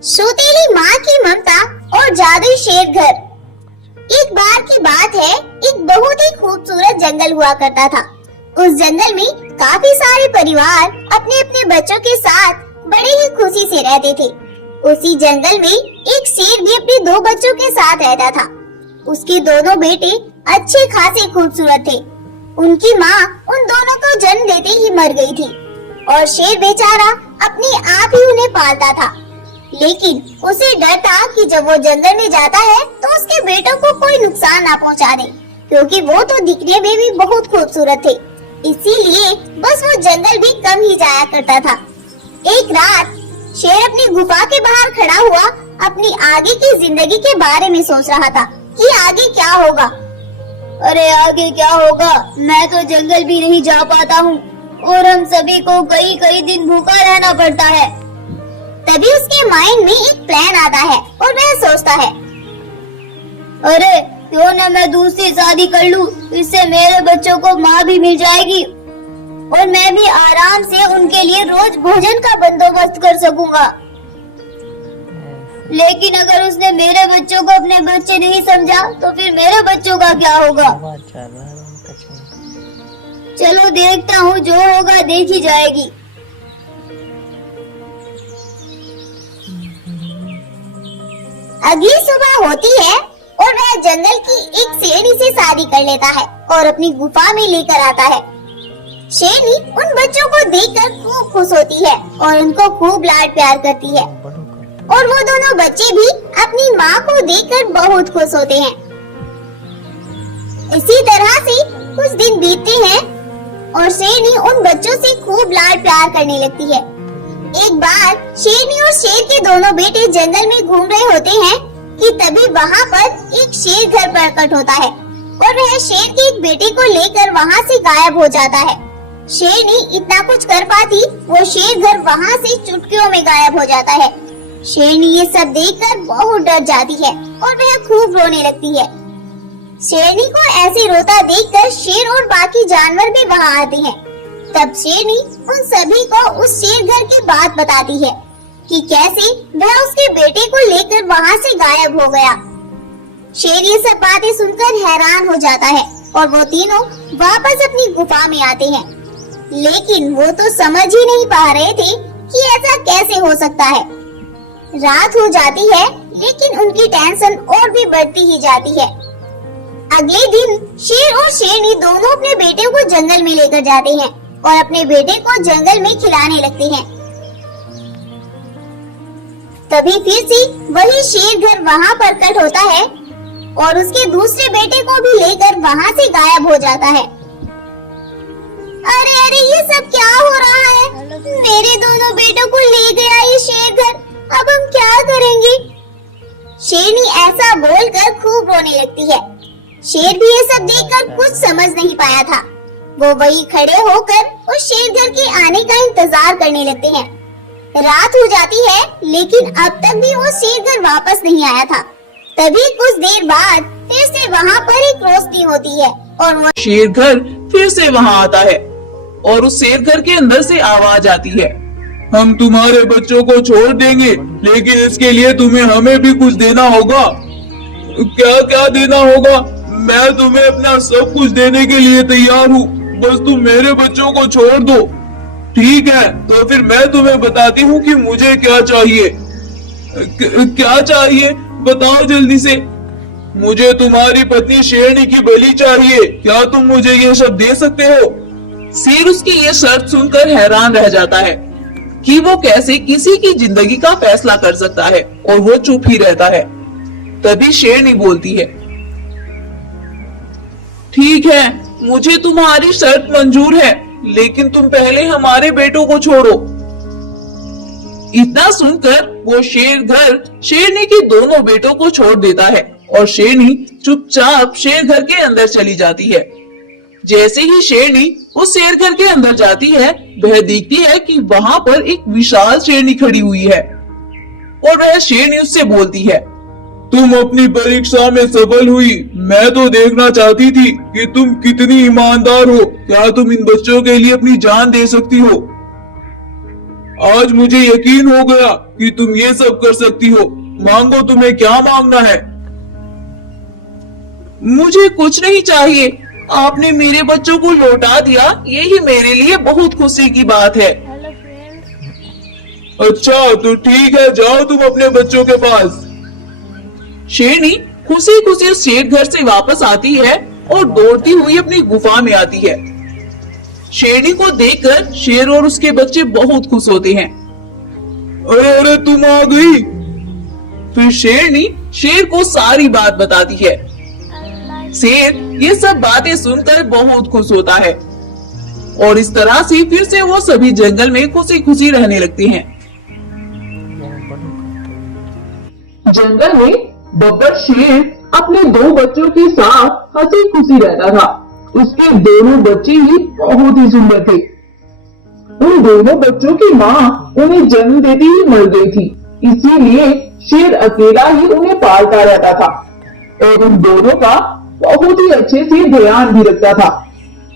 सौतेली माँ की ममता और जादुई शेर घर। एक बार की बात है, एक बहुत ही खूबसूरत जंगल हुआ करता था। उस जंगल में काफी सारे परिवार अपने अपने बच्चों के साथ बड़े ही खुशी से रहते थे। उसी जंगल में एक शेर भी अपने दो बच्चों के साथ रहता था। उसके दोनों बेटे अच्छे खासे खूबसूरत थे। उनकी माँ उन दोनों को जन्म देते ही मर गई थी और शेर बेचारा अपने आप ही उन्हें पालता था। लेकिन उसे डर था कि जब वो जंगल में जाता है तो उसके बेटों को कोई नुकसान ना पहुंचा दे, क्योंकि वो तो दिखने में भी बहुत खूबसूरत थे। इसीलिए बस वो जंगल भी कम ही जाया करता था। एक रात शेर अपनी गुफा के बाहर खड़ा हुआ अपनी आगे की जिंदगी के बारे में सोच रहा था कि आगे क्या होगा। अरे आगे क्या होगा, मैं तो जंगल भी नहीं जा पाता हूँ और हम सभी को कई कई दिन भूखा रहना पड़ता है। तभी उसके माइंड में एक प्लान आता है और वह सोचता है, अरे क्यों न मैं दूसरी शादी कर लूं, इससे मेरे बच्चों को माँ भी मिल जाएगी और मैं भी आराम से उनके लिए रोज भोजन का बंदोबस्त कर सकूंगा। लेकिन अगर उसने मेरे बच्चों को अपने बच्चे नहीं समझा तो फिर मेरे बच्चों का क्या होगा। चलो देखता हूँ, जो होगा देखी जाएगी। अगली सुबह होती है और वह जंगल की एक शेरनी से शादी कर लेता है और अपनी गुफा में लेकर आता है। शेरनी उन बच्चों को देखकर खूब खुश होती है और उनको खूब लाड प्यार करती है और वो दोनों बच्चे भी अपनी माँ को देखकर बहुत खुश होते हैं। इसी तरह से कुछ दिन बीतते हैं और शेरनी उन बच्चों से खूब लाड प्यार करने लगती है। एक बार शेरनी और शेर के दोनों बेटे जंगल में घूम रहे होते हैं कि तभी वहाँ पर एक शेर घर प्रकट होता है और वह शेर के एक बेटे को लेकर वहाँ से गायब हो जाता है। शेरनी इतना कुछ कर पाती, वो शेर घर वहाँ से चुटकियों में गायब हो जाता है। शेरनी ये सब देखकर बहुत डर जाती है और वह खूब रोने लगती है। शेरनी को ऐसे रोता देखकर शेर और बाकी जानवर भी वहाँ आते हैं। तब शेरनी उन सभी को उस शेर घर की बात बताती है कि कैसे वह उसके बेटे को लेकर वहाँ से गायब हो गया। शेर ये सब बातें सुनकर हैरान हो जाता है और वो तीनों वापस अपनी गुफा में आते हैं। लेकिन वो तो समझ ही नहीं पा रहे थे कि ऐसा कैसे हो सकता है। रात हो जाती है लेकिन उनकी टेंशन और भी बढ़ती ही जाती है। अगले दिन शेर और शेरनी दोनों अपने बेटे को जंगल में लेकर जाते हैं और अपने बेटे को जंगल में खिलाने लगते हैं। तभी फिर से वही शेर घर वहाँ प्रकट होता है और उसके दूसरे बेटे को भी लेकर वहाँ से गायब हो जाता है। अरे अरे ये सब क्या हो रहा है? मेरे दोनों बेटों को ले गया ये शेर घर, अब हम क्या करेंगे? शेरनी ऐसा बोलकर खूब रोने लगती है। शेर भी ये सब देखकर कुछ समझ नहीं पाया था। वो वही खड़े होकर उस शेर घर के आने का इंतजार करने लगते हैं। रात हो जाती है लेकिन अब तक भी वो शेर घर वापस नहीं आया था। तभी कुछ देर बाद फिर से वहाँ पर एक रोशनी होती है और वो शेर घर फिर से वहाँ आता है और उस शेर घर के अंदर से आवाज आती है, हम तुम्हारे बच्चों को छोड़ देंगे, लेकिन इसके लिए तुम्हें हमें भी कुछ देना होगा। क्या क्या देना होगा? मैं तुम्हें अपना सब कुछ देने के लिए तैयार हूँ, बस तुम मेरे बच्चों को छोड़ दो। ठीक है, तो फिर मैं तुम्हें बताती हूँ कि मुझे क्या चाहिए। क्या चाहिए बताओ जल्दी से। मुझे तुम्हारी पत्नी शेरनी की बलि चाहिए, क्या तुम मुझे ये सब दे सकते हो? शेर उसकी ये शर्त सुनकर हैरान रह जाता है कि वो कैसे किसी की जिंदगी का फैसला कर सकता है और वो चुप ही रहता है। तभी शेरनी बोलती है, ठीक है, मुझे तुम्हारी शर्त मंजूर है, लेकिन तुम पहले हमारे बेटों को छोड़ो। इतना सुनकर वो शेर घर शेरनी के दोनों बेटों को छोड़ देता है और शेरनी चुपचाप शेर घर के अंदर चली जाती है। जैसे ही शेरनी उस शेर घर के अंदर जाती है, वह देखती है कि वहाँ पर एक विशाल शेरनी खड़ी हुई है और वह शेरनी उससे बोलती है, तुम अपनी परीक्षा में सफल हुई। मैं तो देखना चाहती थी कि तुम कितनी ईमानदार हो। क्या तुम इन बच्चों के लिए अपनी जान दे सकती हो? आज मुझे यकीन हो गया कि तुम ये सब कर सकती हो। मांगो, तुम्हें क्या मांगना है? मुझे कुछ नहीं चाहिए। आपने मेरे बच्चों को लौटा दिया, यही मेरे लिए बहुत खुशी की बात है। अच्छा तो ठीक है, जाओ तुम अपने बच्चों के पास। शेरनी खुशी खुशी शेर घर से वापस आती है और दौड़ती हुई अपनी गुफा में आती है। शेरनी को देखकर शेर और उसके बच्चे बहुत खुश होते हैं। अरे अरे तुम आ गई। फिर शेरनी शेर को सारी बात बताती है। शेर ये सब बातें सुनकर बहुत खुश होता है और इस तरह से फिर से वो सभी जंगल में खुशी खुशी रहने लगते हैं। जंगल में बब्बर शेर अपने 2 बच्चों के साथ हंसी खुशी रहता था। उसके दोनों बच्चे ही बहुत ही सुंदर थे। उन दोनों बच्चों की माँ उन्हें जन्म देते ही मर गई थी, इसीलिए शेर अकेला ही उन्हें पालता रहता था और उन दोनों का बहुत ही अच्छे से ध्यान भी रखता था।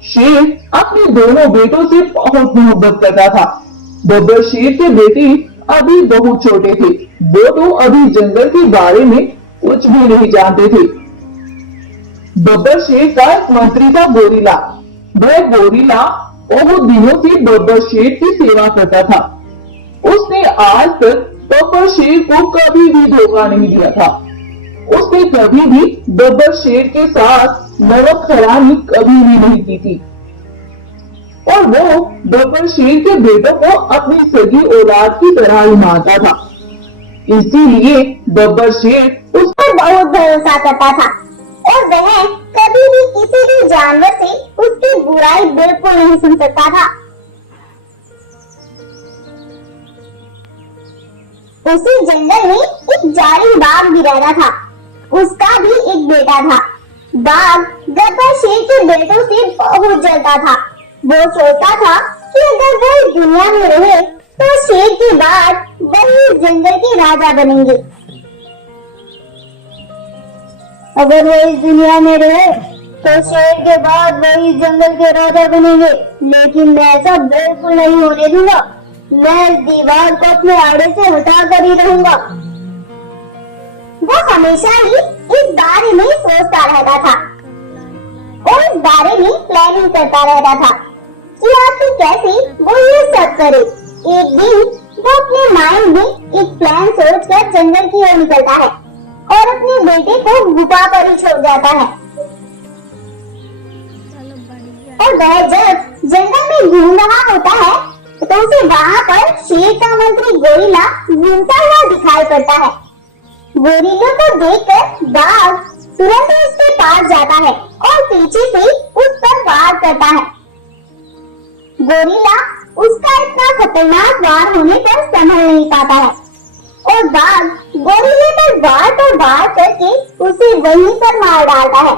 शेर अपने दोनों बेटों से बहुत मोहब्बत करता था। बब्बर शेर के बेटे अभी बहुत छोटे थे, वो तो अभी जंगल के बारे में कुछ भी नहीं जानते थे। बब्बर शेर का एक मंत्री था गोरिल्ला। वह गोरिल्ला बहुत दिनों से बब्बर शेर की सेवा करता था। उसने आज तक बब्बर शेर को कभी भी धोखा नहीं दिया था। उसने कभी भी बब्बर शेर के साथ नमक हरामी कभी भी नहीं की थी और वो बब्बर शेर के बेटों को अपनी सगी औलाद की तरह ही मानता था। इसीलिए बब्बर शेर उस पर बहुत भरोसा करता था और वह कभी भी किसी भी जानवर से उसकी बुराई बिल्कुल नहीं सुन सकता था। उसी जंगल में एक जालिम बाघ भी रहता था। उसका भी एक बेटा था। बाघ गब्बर शेर के बेटों से बहुत जलता था। वो सोचता था कि अगर वो इस दुनिया में रहे तो शेर के बाद वही जंगल के राजा बनेंगे। अगर वो इस दुनिया में रहे तो शेर के बाद वही जंगल के राजा बनेंगे, लेकिन मैं ऐसा बिल्कुल नहीं होने दूंगा। मैं इस दीवार को अपने आड़े से हटा कर ही रहूंगा। वो हमेशा ही इस बारे में सोचता रहता था और इस बारे में प्लानिंग करता रहता था कि आखिर कैसे वो ये सब करे। एक दिन वो अपने माइंड में एक प्लान सोचकर जंगल की ओर निकलता है और अपने बेटे को गुफा पर ही छोड़ जाता है। और वह जब जंगल में घूम रहा होता है तो उसे वहाँ पर शेर का मंत्री गोरिल्ला घूमता हुआ दिखाई पड़ता है। गोरिल्ला को देखकर बाघ तुरंत उसके पास जाता है और पीछे से उस पर वार करता है। गोरिल्ला उसका इतना खतरनाक वार होने पर संभल नहीं पाता है और बाघ गोरिल्ले पर वार करके उसे वहीं पर मार डालता है।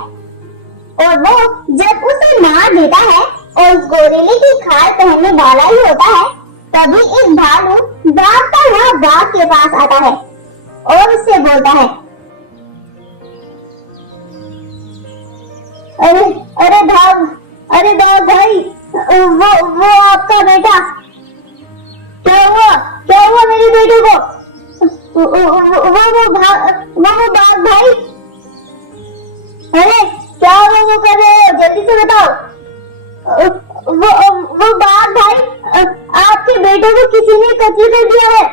और वो जब उसे मार देता है और उस गोरिल्ले की खाल पहनने वाला ही होता है, तभी एक भालू भागता हुआ बाघ के पास आता है और उससे बोलता है, अरे भाई, वो आपका बेटा। क्या हुआ मेरे बेटे को? वो बाघ भाई। अरे क्या वो कर रहे हो, जल्दी से बताओ। वो बाघ भाई, आपके बेटे को किसी ने कत्ल कर दिया है।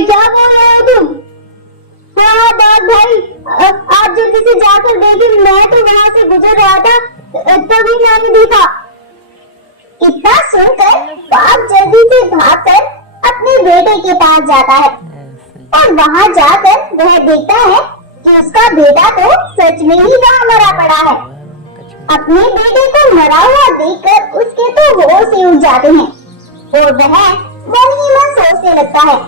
क्या बोल रहे हो तुम? हाँ बाघ भाई, आप जल्दी से जाकर देखिए, मैं तो वहाँ से गुजर रहा था तभी मैंने देखा। इतना सुनकर बाघ जल्दी से भागकर अपने बेटे के पास जाता है और वहाँ जाकर वह देखता है कि उसका बेटा तो सच में ही वहाँ मरा पड़ा है। अपने बेटे को मरा हुआ देखकर उसके तो होश ही उड़ जाते हैं और वह मन ही मन सोचने लगता है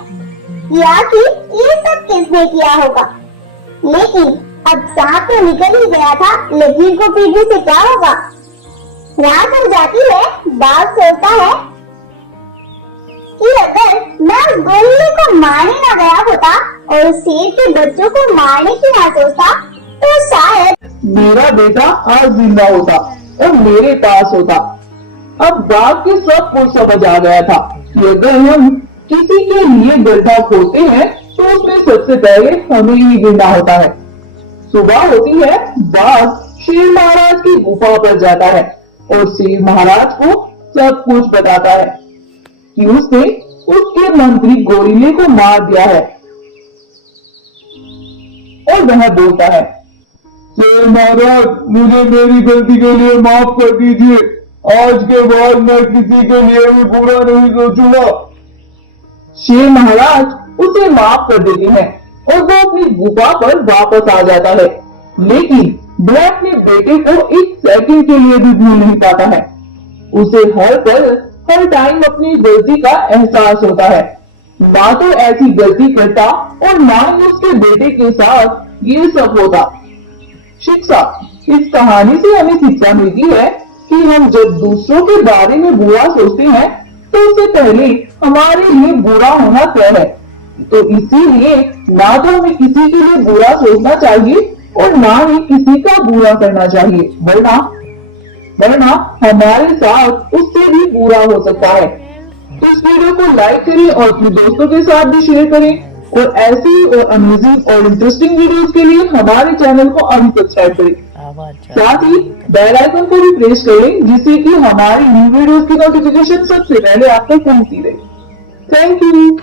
कि आखिर ये सब किसने किया होगा। लेकिन अब सांप तो निकल ही गया था, लकीर को पीटने से क्या होगा। रात हो जाती है। बाघ सोचता है कि अगर मैं उस गोरिल्ले को मारने न गया होता और उस शेर के बच्चों को मारने की ना सोचता तो शायद मेरा बेटा आज जिंदा होता और मेरे पास होता। अब बाघ के सबको समझ आ गया था कि अगर हम किसी के लिए गड्ढा खोदते हैं तो उसमें सबसे पहले हमें ही गिरना होता है। सुबह होती है, बाघ शेर महाराज की गुफा पर जाता है और शेर महाराज को सब कुछ बताता है कि उसने उसके मंत्री गोरिल्ले को मार दिया है। और वह बोलता है, शेर महाराज, मुझे मेरी गलती के लिए माफ कर दीजिए। आज के बाद मैं किसी के लिए भी बुरा नहीं सोचूंगा। शेर महाराज उसे माफ कर देते हैं और वो अपनी गुफा पर वापस आ जाता है। लेकिन वह अपने बेटे को एक सेकंड के लिए भी भूल नहीं पाता है। उसे हर पल, हर टाइम अपनी गलती का एहसास होता है। ना तो ऐसी गलती करता और ना ही उसके बेटे के साथ ये सब होता। शिक्षा, इस कहानी से हमें शिक्षा मिलती है कि हम जब दूसरों के बारे में बुरा सोचते हैं तो उससे पहले हमारे लिए बुरा होना तय है। तो इसीलिए ना तो हमें किसी के लिए बुरा सोचना चाहिए और ना ही किसी का बुरा करना चाहिए, वरना हमारे साथ उससे भी बुरा हो सकता है। तो इस वीडियो को लाइक करें और अपने दोस्तों के साथ भी शेयर करें और ऐसी और अमेजिंग और इंटरेस्टिंग वीडियोस के लिए हमारे चैनल को अभी सब्सक्राइब करें। साथ ही बेल आइकन को भी प्रेस करें जिससे कि हमारी न्यू वीडियोस की नोटिफिकेशन सबसे पहले आप तक पहुंचती रहे। Thank you.